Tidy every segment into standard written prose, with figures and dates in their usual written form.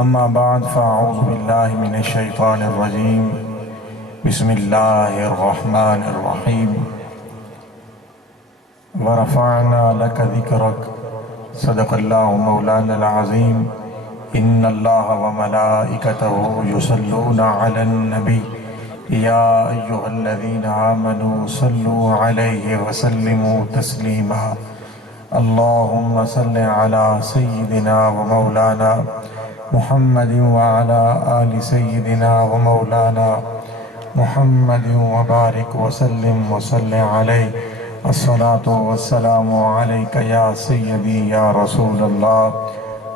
أما بعد فأعوذ بالله من الشيطان الرجيم بسم الله الرحمن الرحيم ورفعنا لك ذكرك صدق الله مولانا العظيم إن الله وملائكته يصلون على النبي يا أيها الذين آمنوا صلوا عليه وسلموا تسليما اللهم صل على سيدنا ومولانا محمد وعلى آل سيدنا ومولانا محمد وبارك وسلم وصل عليه الصلاة والسلام عليك يا سيدي يا رسول الله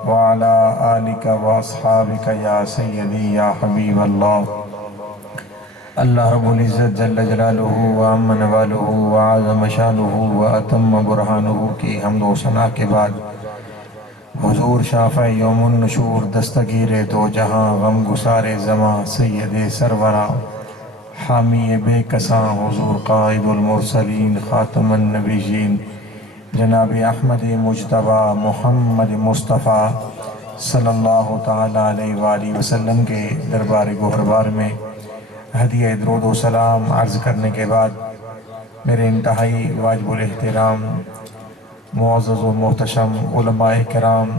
وعلى آلك وأصحابك يا سيدي يا حبيب الله۔ اللہ رب العزت جل جلالہ وعم نوالہ وعظم شانہ واتم برہانہ کی حمد و ثنا کے بعد حضور شافع یوم النشور دستگیر دو جہاں غم گسار زماں سید سروراں حامی بے کساں حضور قائد المرسلین خاتم النبیین جناب احمد مجتبی محمد مصطفیٰ صلی اللہ تعالیٰ علیہ وآلہ وسلم کے دربار گوہربار میں ہدیہ درود و سلام عرض کرنے کے بعد میرے انتہائی واجب الاحترام معزز و محتشم علماء کرام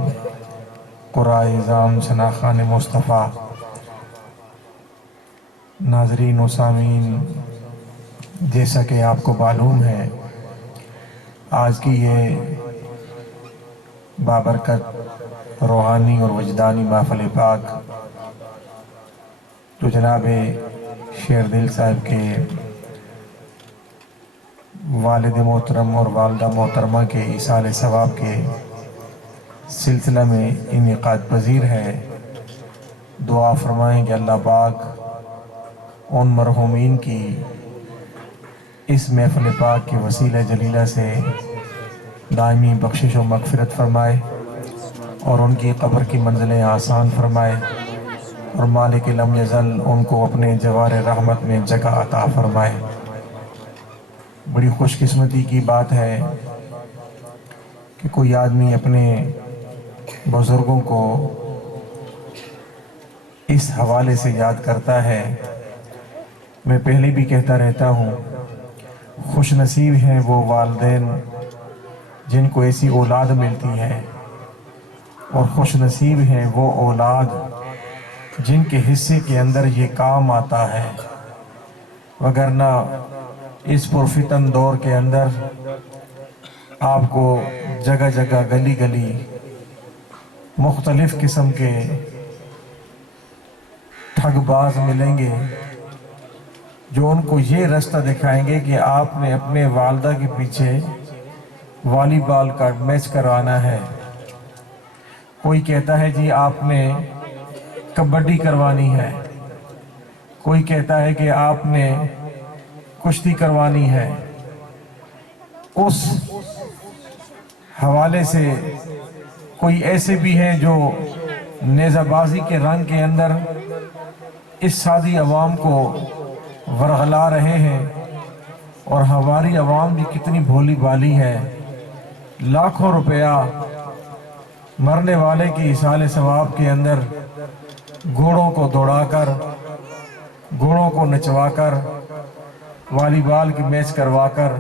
قرائے اعظام شناخان مصطفیٰ ناظرین و سامعین، جیسا کہ آپ کو معلوم ہے آج کی یہ بابرکت روحانی اور وجدانی محفل پاک جو جناب شیر دل صاحب کے والد محترم اور والدہ محترمہ کے ایصال ثواب کے سلسلہ میں انعقاد پذیر ہے۔ دعا فرمائیں کہ اللہ پاک ان مرحومین کی اس محفل پاک کے وسیلہ جلیلہ سے دائمی بخشش و مغفرت فرمائے اور ان کی قبر کی منزلیں آسان فرمائے اور مالک لم یزل ان کو اپنے جوار رحمت میں جگہ عطا فرمائے۔ بڑی خوش قسمتی کی بات ہے کہ کوئی آدمی اپنے بزرگوں کو اس حوالے سے یاد کرتا ہے۔ میں پہلے بھی کہتا رہتا ہوں، خوش نصیب ہیں وہ والدین جن کو ایسی اولاد ملتی ہے، اور خوش نصیب ہیں وہ اولاد جن کے حصے کے اندر یہ کام آتا ہے، وگرنہ اس پرفتن دور کے اندر آپ کو جگہ جگہ گلی گلی مختلف قسم کے ٹھگ باز ملیں گے جو ان کو یہ رستہ دکھائیں گے کہ آپ نے اپنے والدہ کے پیچھے والی بال کا میچ کروانا ہے۔ کوئی کہتا ہے جی آپ نے کبڈی کروانی ہے، کوئی کہتا ہے کہ آپ نے کشتی کروانی ہے۔ اس حوالے سے کوئی ایسے بھی ہیں جو نیزہ بازی کے رنگ کے اندر اس سادی عوام کو ورغلا رہے ہیں، اور ہماری عوام بھی کتنی بھولی بالی ہے۔ لاکھوں روپیہ مرنے والے کی ایصال ثواب کے اندر گھوڑوں کو دوڑا کر، گھوڑوں کو نچوا کر، والی بال کی میچ کروا کر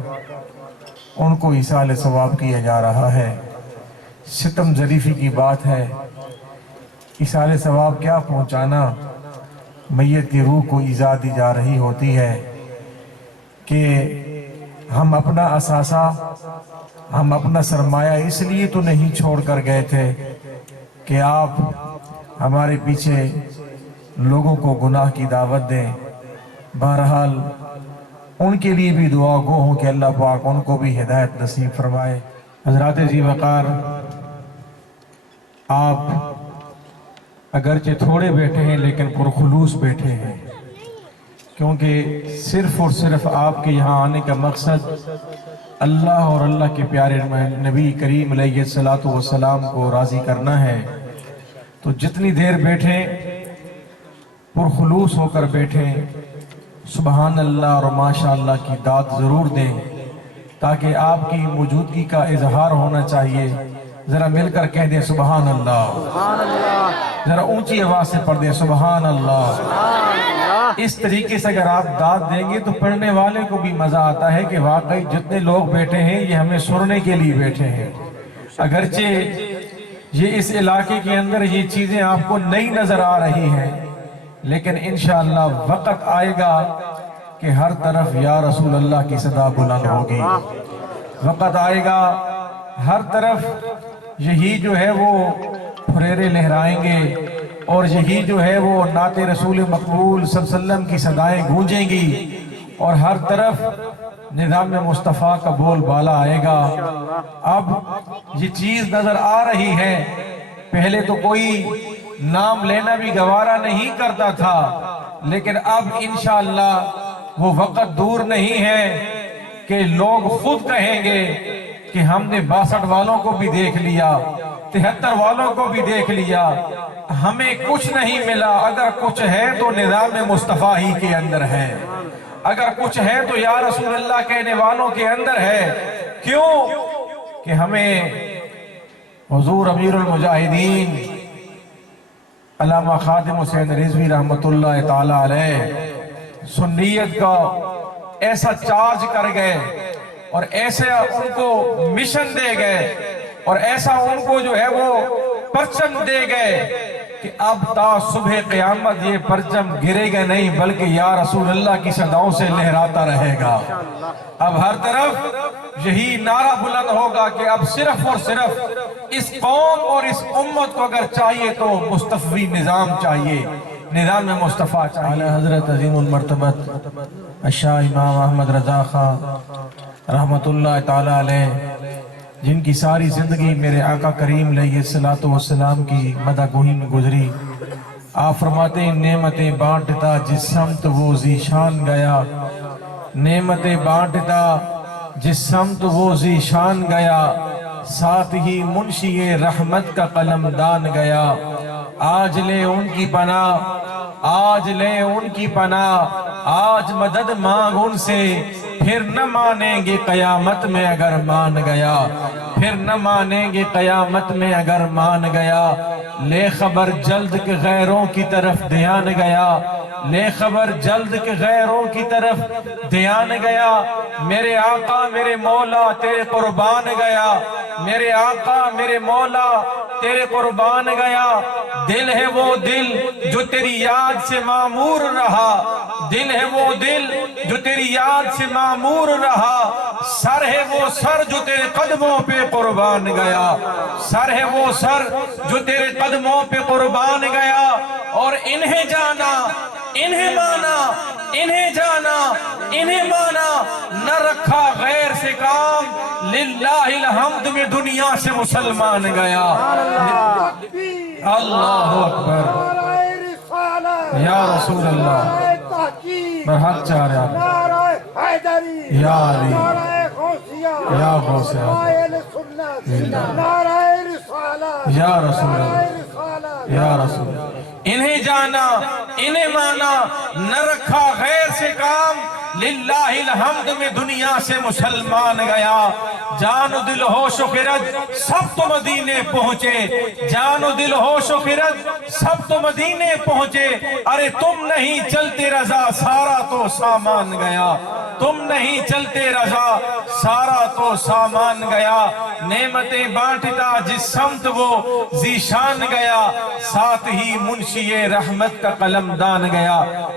ان کو ایصال ثواب کیا جا رہا ہے۔ ستم ظریفی کی بات ہے۔ ایصال ثواب کیا پہنچانا، میت کی روح کو ایذا دی جا رہی ہوتی ہے کہ ہم اپنا اثاثہ، ہم اپنا سرمایہ اس لیے تو نہیں چھوڑ کر گئے تھے کہ آپ ہمارے پیچھے لوگوں کو گناہ کی دعوت دیں۔ بہرحال ان کے لیے بھی دعا گو ہوں کہ اللہ پاک ان کو بھی ہدایت نصیب فرمائے۔ حضرات ذی وقار، آپ اگرچہ تھوڑے بیٹھے ہیں لیکن پرخلوص بیٹھے ہیں، کیونکہ صرف اور صرف آپ کے یہاں آنے کا مقصد اللہ اور اللہ کے پیارے نبی کریم علیہ السلام کو راضی کرنا ہے۔ تو جتنی دیر بیٹھیں پرخلوص ہو کر بیٹھیں، سبحان اللہ اور ماشاءاللہ کی داد ضرور دیں، تاکہ آپ کی موجودگی کا اظہار ہونا چاہیے۔ ذرا مل کر کہہ دیں سبحان اللہ، ذرا اونچی آواز سے پڑھ دیں سبحان اللہ۔ اس طریقے سے اگر آپ داد دیں گے تو پڑھنے والے کو بھی مزہ آتا ہے کہ واقعی جتنے لوگ بیٹھے ہیں یہ ہمیں سننے کے لیے بیٹھے ہیں۔ اگرچہ یہ اس علاقے کے اندر یہ چیزیں آپ کو نئی نظر آ رہی ہیں، لیکن انشاءاللہ وقت آئے گا کہ ہر طرف یا رسول اللہ کی صدا بلند ہوگی۔ وقت آئے گا ہر طرف یہی جو ہے وہ پھریرے لہرائیں گے، اور یہی جو ہے وہ نعت رسول مقبول صلی اللہ علیہ وسلم کی صدائیں گونجیں گی، اور ہر طرف نظام مصطفیٰ کا بول بالا آئے گا۔ اب یہ چیز نظر آ رہی ہے، پہلے تو کوئی نام لینا بھی گوارا نہیں کرتا تھا، لیکن اب انشاءاللہ وہ وقت دور نہیں ہے کہ لوگ خود کہیں گے کہ ہم نے 62 والوں کو بھی دیکھ لیا، 73 والوں کو بھی دیکھ لیا، ہمیں کچھ نہیں ملا۔ اگر کچھ ہے تو نظام مصطفیٰ ہی کے اندر ہے، اگر کچھ ہے تو یا رسول اللہ کہنے والوں کے اندر ہے۔ کیوں کہ ہمیں حضور امیر المجاہدین علامہ خادم حسین رضوی رحمت اللہ تعالی علیہ سنیت کا ایسا چارج کر گئے، اور ایسے ان کو مشن دے گئے، اور ایسا ان کو جو ہے وہ پرچم دے گئے کہ اب تا صبح قیامت یہ پرچم گرے گا نہیں، بلکہ یا رسول اللہ کی صداؤں سے لہراتا رہے گا۔ اب ہر طرف یہی نعرہ بلند ہوگا کہ اب صرف اور صرف اس قوم اور اس امت کو اگر چاہیے تو مصطفی نظام چاہیے، نظام مصطفیٰ چاہیے۔ حضرت عظیم المرتبت الشاہ امام احمد رضا خان رحمت اللہ تعالی علیہ، جن کی ساری زندگی میرے آقا کریم علیہ الصلوۃ والسلام کی مدح گوئی میں گزری، آپ فرماتے ہیں نعمتیں بانٹتا جس سمت وہ ذیشان گیا، نعمتیں بانٹتا جس سمت وہ ذیشان گیا، ساتھ ہی منشی رحمت کا قلم دان گیا۔ آج لے ان کی پناہ، آج لے ان کی پناہ، آج مدد مانگ ان سے، پھر نہ مانیں گے قیامت میں اگر مان گیا، پھر نہ مانیں گے قیامت میں اگر مان گیا۔ لے خبر جلد کہ غیروں کی طرف دھیان گیا، لے خبر جلد کہ غیروں کی طرف دھیان گیا۔ میرے آقا میرے مولا تیرے قربان گیا، میرے آقا میرے مولا تیرے قربان گیا۔ دل ہے وہ دل جو تیری یاد سے معمور رہا، دل ہے وہ دل جو تیری یاد سے معمور رہا، سر ہے وہ سر جو تیرے قدموں پہ قربان گیا، سر ہے وہ سر جو تیرے قدموں پہ قربان گیا۔ اور انہیں جانا، انہیں مانا، انہیں جانا، انہیں مانا، نہ رکھا غیر سے کام، للہ الحمد میں دنیا سے مسلمان گیا۔ اللہ اکبر، یا رسول اللہ، میں حق چاہ رہا ہوں، یا علی، یا غوث یا رسول اللہ، یا رسول اللہ۔ انہیں جانا، انہیں مانا، نہ رکھا غیر سے کام، للہ الحمد میں دنیا سے مسلمان گیا۔ جان و دل ہوش و خرد سب تو مدینے پہنچے، جان و دل ہوش و خرد سب تو مدینے پہنچے۔ ارے تم نہیں چلتے رضا سارا تو سامان گیا، تم نہیں چلتے رضا سارا تو سامان گیا۔ نعمتیں بانٹتا جس سمت وہ ذیشان گیا، ساتھ ہی منشی رحمت کا قلم دان گیا۔